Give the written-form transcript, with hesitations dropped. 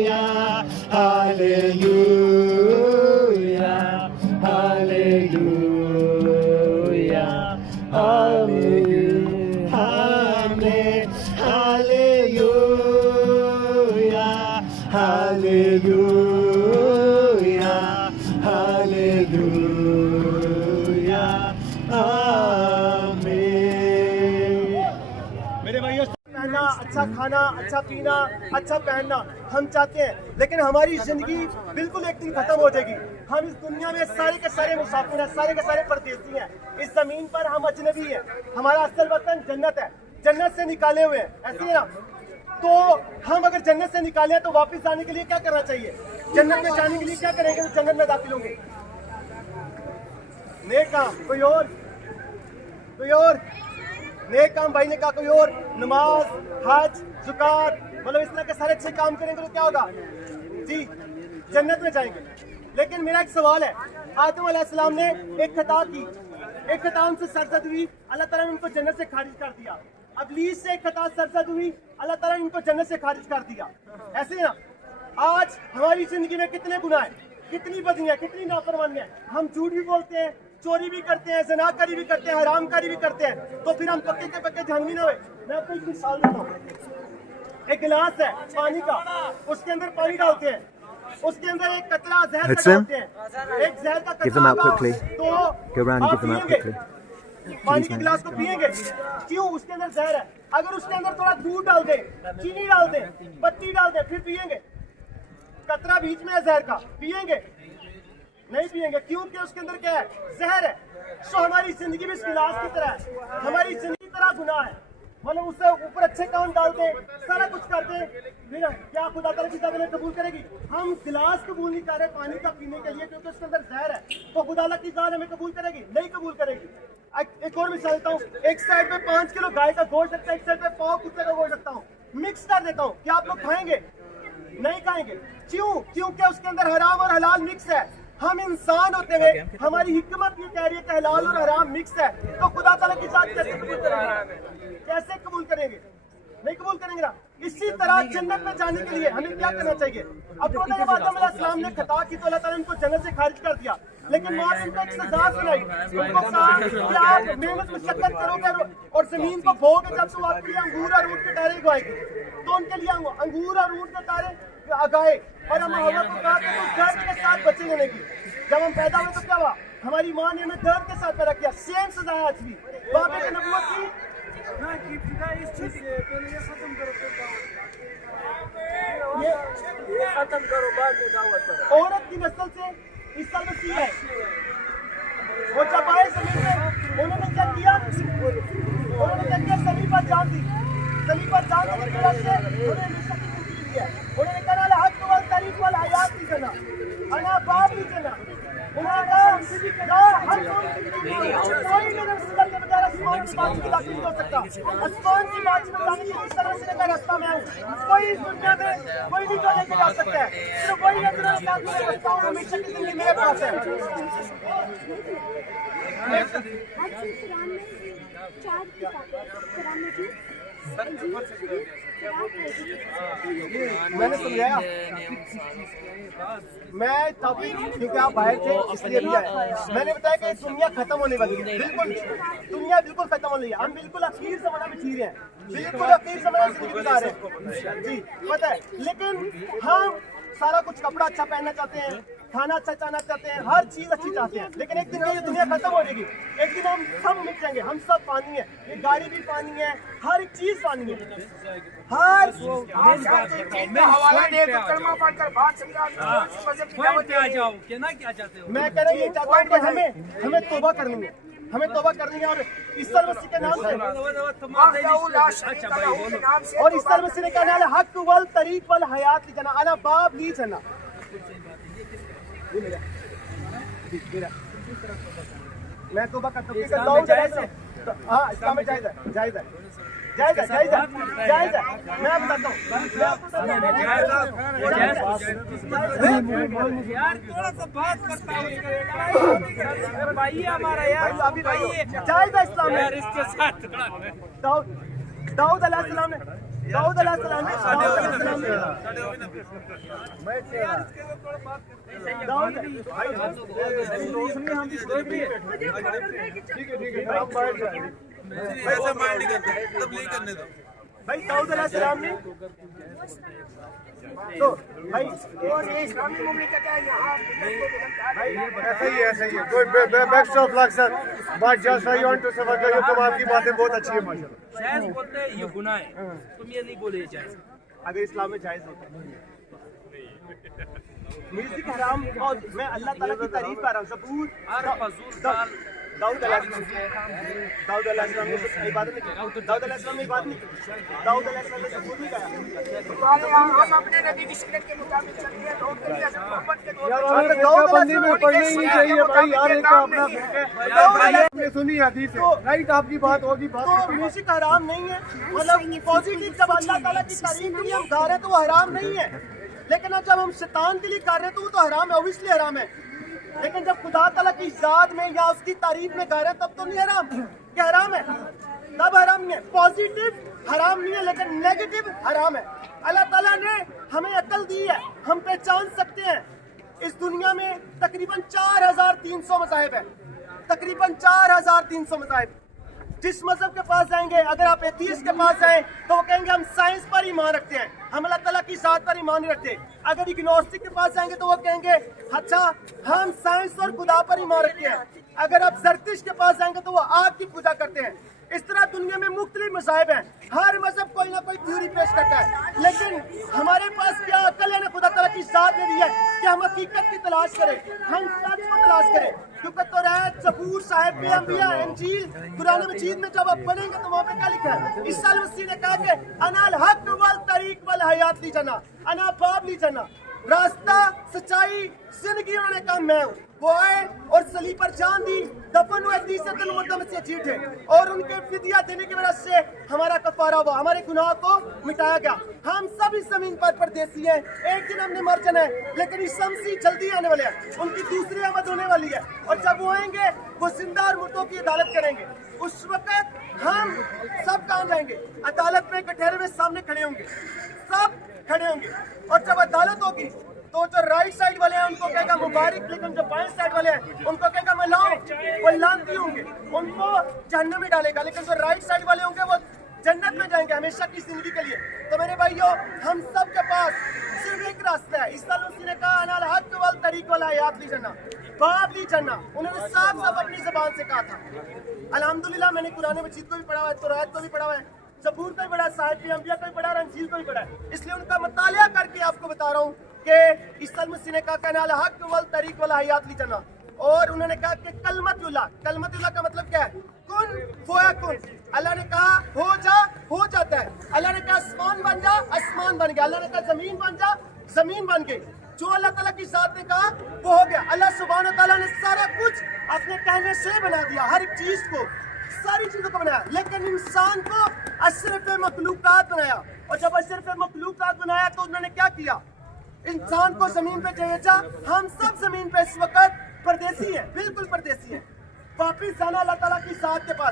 Hallelujah, hallelujah, hallelujah, hallelujah, hallelujah, hallelujah, amen. मेरे भाइयों, पहनना, अच्छा खाना, अच्छा पीना, अच्छा पहनना हम चाहते हैं, लेकिन हमारी जिंदगी बिल्कुल एक दिन खत्म हो जाएगी। हम इस दुनिया में सारे के सारे मुसाफिर हैं, सारे के सारे परदेसी हैं। इस जमीन पर हम अजनबी हैं। हमारा असल वतन जन्नत है, जन्नत से निकाले हुए हैं, ऐसे है ना। तो हम अगर जन्नत से निकाले हैं तो वापस जाने के लिए क्या करना चाहिए? जन्नत में जाने के लिए क्या करेंगे तो जन्नत में दाखिल होंगे? नेक काम, कोई और नेक काम भाई ने कहा, कोई और नमाज, हज, ज़कात, मतलब इस तरह के सारे अच्छे काम करेंगे तो क्या होगा जी? जन्नत में जाएंगे। लेकिन मेरा एक सवाल है, आदम अलैहिस्सलाम ने एक खता की, एक खता उनसे सरजद हुई, अल्लाह ताला ने उनको जन्नत से खारिज कर दिया। इब्लीस से एक खता सरजद हुई, अल्लाह ताला ने उनको जन्नत से खारिज कर दिया। ऐसे ना आज हमारी जिंदगी में कितने गुनाह हैं, कितनी बदियां, कितनी नाफरमानियां हैं। हम झूठ भी बोलते हैं, चोरी भी करते हैं, ज़नाकारी भी करते हैं, हरामकारी भी करते हैं, तो फिर हम पक्के के पक्के जहन्नमी ना हुए। मैं आपको एक मिसाल देता हूँ। एक गिलास है पानी का, उसके अंदर पानी डालते हैं, उसके अंदर एक कतरा जहर का डालते हैं, एक जहर का कतरा होगा, तो आप पिएंगे, पानी के गिलास को पिएंगे, क्यों? उसके अंदर जहर है। अगर उसके अंदर थोड़ा दूध डाल दे, चीनी डाल दे, पत्ती डाल दे, फिर पिएंगे? कतरा बीच में है जहर का, पिएंगे? नहीं पिएंगे, क्योंकि उसके अंदर क्या है? जहर है। तो हमारी जिंदगी भी इस गिलास की तरह है, हमारी जिंदगी की तरह गुनाह है। मतलब उससे ऊपर अच्छे काम डालते हैं, सारा कुछ करते हैं, फिर क्या खुदा ताला की ज़ात कबूल करेगी? हम गिलास कबूल नहीं कर रहे पानी का पीने के लिए, क्योंकि उसके अंदर जहर है, तो खुदा ताला की ज़ात हमें कबूल करेगी? नहीं कबूल करेगी। एक और मिसाल देता हूँ, एक साइड पे 5 किलो गाय का गोश्त रखता है, एक साइड पे 100 कुत्ते का गोश्त रखता हूँ, मिक्स कर देता हूँ, क्या आप लोग खाएंगे? नहीं खाएंगे। क्यों? क्योंकि उसके अंदर हराम और हलाल मिक्स है। हम इंसान होते हुए हमारी हिकमत ये कह रही है कि हलाल और हराम मिक्स है, तो खुदा ताला की ज़ात कैसे कबूल करेंगे? कैसे कबूल करेंगे? नहीं कबूल करेंगे ना। इसी तरह जन्नत में जाने के लिए हमें क्या करना चाहिए? अब तो जब आदम अलैहिस्सलाम ने खता की तो अल्लाह ताला ने उनको जन्नत से खारिज कर दिया, लेकिन माँ ने उनको एक सजा सुनाई, उनको कहा कि आप मेहनत मुशक्कत करोगे और जमीन को बोओगे, जब तो आपके लिए अंगूर और ऊँट के तारे उगाएगी, तो उनके लिए अंगूर और ऊँट के तारे उगाए। और हम हवा को कहा कि तू दर्द के साथ बच्चे जनेगी। जब हम पैदा हुए तो क्या हुआ? हमारी माँ ने हमें दर्द के साथ पैदा किया। सेम सजा आज भी बाबे की नबूवत की। ये खत्म करो, बाद में दावत करो। औरत की नस्ल से ईसा मसीह है। वो जब आए जमीन में उन्होंने क्या किया? सलीब पर जान दी। सलीब पर जान देने की वजह से उन्होंने कहा हक वल तारीफ वल हयात नहीं करना, अना बाप नहीं करना। उन्होंने कहा हर कोई भी रसूल के बगैर आसमान की बात में दाखिल नहीं हो सकता। आसमान की बात में जाने के लिए इस तरह से का रास्ता में आऊँ, कोई इस दुनिया में कोई भी जो लेके जा सकता है, सिर्फ वही है जो रास्ता में रास्ता हूँ, हमेशा की जिंदगी मेरे पास है। मैंने समझाया, मैं तभी क्योंकि आप बाहर थे इसलिए भी आए। मैंने बताया कि दुनिया खत्म होने वाली है, बिल्कुल दुनिया बिल्कुल खत्म होने वाली है। हम बिल्कुल अखीर ज़माना में जी रहे हैं, बिल्कुल अखीर ज़माना में जिंदगी गुजार रहे हैं जी, पता है। लेकिन हम सारा कुछ कपड़ा अच्छा पहनना चाहते हैं, खाना अच्छा चाहना चाहते हैं, हर चीज अच्छी चाहते हैं, लेकिन एक दिन ये दुनिया खत्म हो जाएगी। एक दिन हम सब मिट जाएंगे, हम सब पानी है, ये गाड़ी भी पानी है, हर एक चीज पानी है। हर हवाला दे तो कलमा पढ़कर बात समझा, मैं कह रहा हूँ ये चाहता हूँ कि हमें तौबा करनी है, हमें तौबा करनी है। और ईसा मसीह के नाम से, और ईसा मसीह ने कहना है हक वल तरीक वल हयात ली जना, अना बाब ली जना। मैं तौबा करता हूँ, हाँ इस्लाम में जायज़ है, जायज़ है, जायज़ है, जायज़ है, जायज़ है। मैं बताता हूँ यार, थोड़ा सा बात करता हूँ भाई हमारा यार, अभी जायज़ है इस्लाम में। इसके साथ दाऊद अलैहिस्सलाम ने दाऊद अलैहिस्सलाम ने दाऊद ऐसा माइंड नहीं करते, तबलीग करने दो। भाई दाऊद अलैहिस्सलाम ने तो भाई और ये इस्लामी मुमलिकत है यहाँ ऐसा ही है best of luck sir but just I want to say तो आपकी बातें बहुत अच्छी है माशाल्लाह। जायज बोलते हैं ये गुनाह है, तुम ये नहीं बोले जायज। अगर इस्लाम में जायज होता है म्यूजिक हराम और मैं अल्लाह ताला की तारीफ कर रहा हूँ। ज़बूर हर फजूल साल दाऊद अलैहिस्सलाम ने इबादत नहीं की, दाऊद अलैहिस्सलाम ने इबादत नहीं की, दाऊद अलैहिस्सलाम ने ज़बूर नहीं गाया। हम अपने नबी की सुन्नत के मुताबिक चलते हैं, लोग के लिए मोहब्बत के तौर यार पर हमें दाऊद बंदी में पढ़नी ही नहीं चाहिए भाई यार एक अपना आपने सुनी हदीस है राइट आपकी बात होगी तो बात म्यूजिक हराम नहीं है, मतलब पॉजिटिव जब अल्लाह ताला की तारीफ के लिए हम गा रहे हैं तो वो हराम नहीं है, लेकिन जब हम शैतान के लिए कर रहे हैं तो वो तो हराम है, ऑब्वियसली हराम है। लेकिन जब खुदा ताला की ज़ात में या उसकी तारीफ में गा रहे हैं तब तो नहीं हराम, क्या हराम है? तब हराम नहीं है। पॉजिटिव हराम नहीं है लेकिन नेगेटिव हराम है। अल्लाह ताला ने हमें अक्ल दी है, हम पहचान सकते हैं इस दुनिया में तकरीबन 4300 मज़ाहिब है, तकरीबन 4300 मज़ाहिब। जिस मजहब के पास जाएंगे, अगर आप एथीस्ट के पास जाएं तो वो कहेंगे हम साइंस पर ईमान रखते हैं, हम अल्लाह ताला की ज़ात पर ईमान नहीं रखते। अगर इग्नोस्टिक के पास जाएंगे तो वो कहेंगे अच्छा हम साइंस और खुदा पर ईमान रखते हैं। अगर आप जरतिश के पास जाएंगे तो वो आग की पूजा करते हैं। इस तरह दुनिया में मुख्तलिफ मज़ाहिब हैं, हर मजहब कोई ना कोई थ्योरी पेश करता है, लेकिन हमारे पास क्या अक्ल है ना खुदा ताला की ज़ात ने दी है कि हम हकीकत की तलाश करें, हम सच को तलाश करें। क्योंकि तौरात, ज़बूर, साहिब अंबिया, इंजील, कुरान मजीद में जब आप पढ़ेंगे तो वहाँ पे क्या लिखा है? ईसा मसीह ने कहा कि अनल हक वल तरीक वल हयात ली जना, अना बाब ली जना, रास्ता, सच्चाई, जिंदगी। उन्होंने कहा मैं हूँ। वो आए और सलीब पर जान दी, दफन हुए, तीसरे मुद्दम से जीते और उनके फिदिया देने की वजह से हमारा कफारा हुआ, हमारे गुनाह को मिटाया गया। हम सब इस जमीन पर परदेसी हैं, एक दिन हमने मर जाना है, लेकिन ईसा मसीह जल्दी आने वाले हैं, उनकी दूसरी आमद होने वाली है और जब वो आएंगे वो जिंदा और मुर्दों की अदालत करेंगे। उस वक्त हम सब कहाँ जाएंगे? अदालत में कटहरे में सामने खड़े होंगे, सब खड़े होंगे और जब अदालत होगी तो जो राइट साइड वाले हैं उनको कहेगा मुबारक, लेकिन जो बाएं साइड वाले हैं उनको कहेगा मैं लाऊं, वो लानती होंगे, उनको जहन्नम में डालेगा। लेकिन जो राइट साइड वाले होंगे वो जन्नत में जाएंगे हमेशा की जिंदगी के लिए। तो मेरे भाइयों, हम सब के पास सिर्फ एक रास्ता है। ईसा मसीह ने कहा अनल हक वल तरीक वल हयात ली जन्नह, बाब ली जन्नह, उन्होंने साफ साफ अपनी ज़बान से कहा था। अल्हम्दुलिल्लाह मैंने कुरान मजीद को भी पढ़ा हुआ है, तौरात को भी पढ़ा हुआ है, ज़बूर को भी पढ़ा है, साहिब अंबिया को भी पढ़ा है, इंजील को भी पढ़ा है। इसलिए उनका मुतालिया करके आपको बता रहा हूँ कि ईसा मसीह ने कहा अनल हक वल तरीक वल हयात ली जन्नह, और उन्होंने कहा कि कलमतुल्लाह, कलमतुल्लाह का मतलब क्या है? कुन फयकुन। अल्लाह ने कहा हो जा, हो जाता है। अल्लाह ने कहा आसमान बन जा, आसमान बन गया। अल्लाह ने कहा जमीन बन जा, जमीन बन गई। जो अल्लाह ताला की ज़ात ने कहा वो हो गया। अल्लाह सुब्हानहू तआला ने सारा कुछ अपने कहने से बना दिया, हर एक चीज को, सारी चीजों को बनाया, लेकिन इंसान को अशरफ मखलूकात बनाया। और जब अशरफ मखलूकात बनाया तो उन्होंने क्या किया? इंसान को जमीन पे भेजा। हम सब जमीन पे इस वक्त परदेसी हैं, बिल्कुल परदेसी हैं। वापिस जाना अल्लाह ताला की ज़ात के पास।